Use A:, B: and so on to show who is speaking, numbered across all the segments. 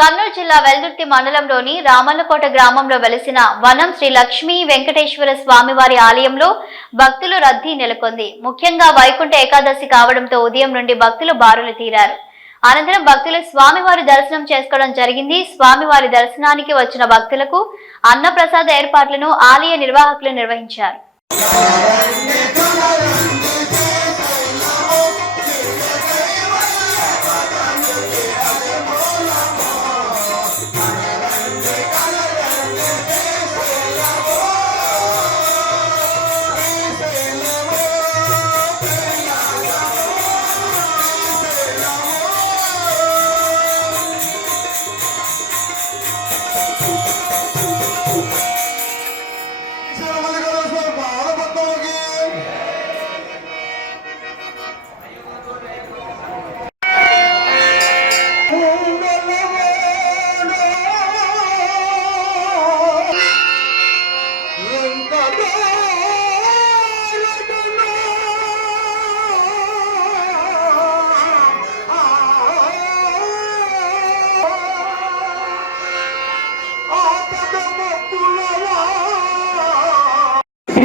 A: కర్నూలు జిల్లా వెల్దుర్తి మండలంలోని రామన్నకోట గ్రామంలో వెలిసిన వనం శ్రీ లక్ష్మీ వెంకటేశ్వర స్వామివారి ఆలయంలో భక్తులు రద్దీ నెలకొంది. ముఖ్యంగా వైకుంఠ ఏకాదశి కావడంతో ఉదయం నుండి భక్తులు బారులు తీరారు. అనంతరం భక్తులు స్వామివారి దర్శనం చేసుకోవడం జరిగింది. స్వామివారి దర్శనానికి వచ్చిన భక్తులకు అన్నప్రసాద ఏర్పాట్లను ఆలయ నిర్వాహకులు నిర్వహించారు.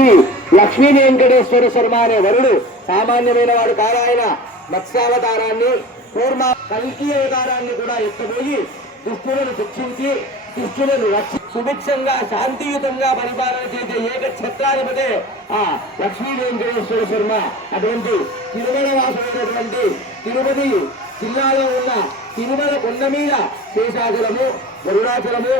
B: శ్రీ లక్ష్మీ వెంకటేశ్వర శర్మ అనే వరుడు సామాన్యమైన వాడు కాదు ఆయన. మత్స్యావతారాన్ని కూర్మ కల్కి అవతారాన్ని కూడా ఎత్తబోయి దుష్టులను శిక్షించి దుష్టులను సుభిక్షంగా శాంతియుతంగా పరిపాలన చేసే ఏక ఛత్రాధిపతే ఆ లక్ష్మీ వెంకటేశ్వర శర్మ. అటువంటి తిరుమల వాసమైనటువంటి తిరుపతి జిల్లాలో ఉన్న తిరుమల కొండ మీద శేషాచలము గరుడాచలము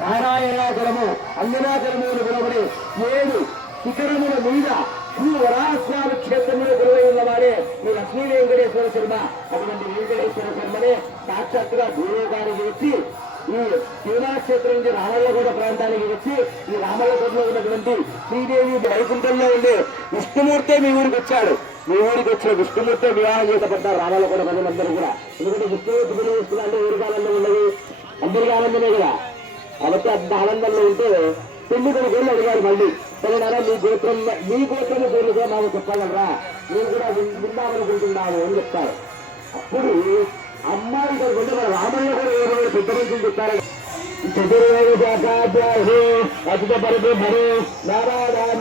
B: నారాయణాచలము అంజనాచలము అని పిలువబడే ఏడు శిఖరముల మీద శ్రీ వరాస్వామి క్షేత్రంలో గురువై ఉన్నవాడే ఈ లక్ష్మీ వెంకటేశ్వర శర్మ. అటువంటి వెంకటేశ్వర శర్మనే సాక్షాత్తుగా భూలోకానికి వచ్చి ఈ శివనాక్షేత్రం క్షేత్రం నుంచి రామల్లగూడ ప్రాంతానికి వచ్చి ఈ రామల్లగూడలో ఉన్నటువంటి శ్రీదేవి వైకుంఠంలో ఉండే విష్ణుమూర్తే మీ ఊరికి వచ్చాడు. మీ ఊరికి వచ్చిన విష్ణుమూర్తే వివాహం చేతపడ్డారు రామల్లగూడ ప్రజలందరూ కూడా. ఎందుకంటే విష్ణుమూర్తి పెళ్ళి చేసుకున్నా ఊరికాలంలో ఉన్నది. అందరికీ ఆనందమే కదా. కాబట్టి అంత ఆనందంలో ఉంటే పెళ్లి కొడుకులు అడిగారు మళ్ళీ సరేనారా మీ గోత్రం మీ గోత్రం పేరుగా మాకు చెప్పగలరా మేము కూడా విన్- విందామనుకుంటున్నాము అని చెప్తారు అప్పుడు అమ్మాయి గారు కొంటే మన రామయ్య కూడా ఎవరు పెద్ద మనుషులు చెప్తారు చతుర్వేద శాఖాధ్యాయు అధిక పరుపు భరు నారాయణ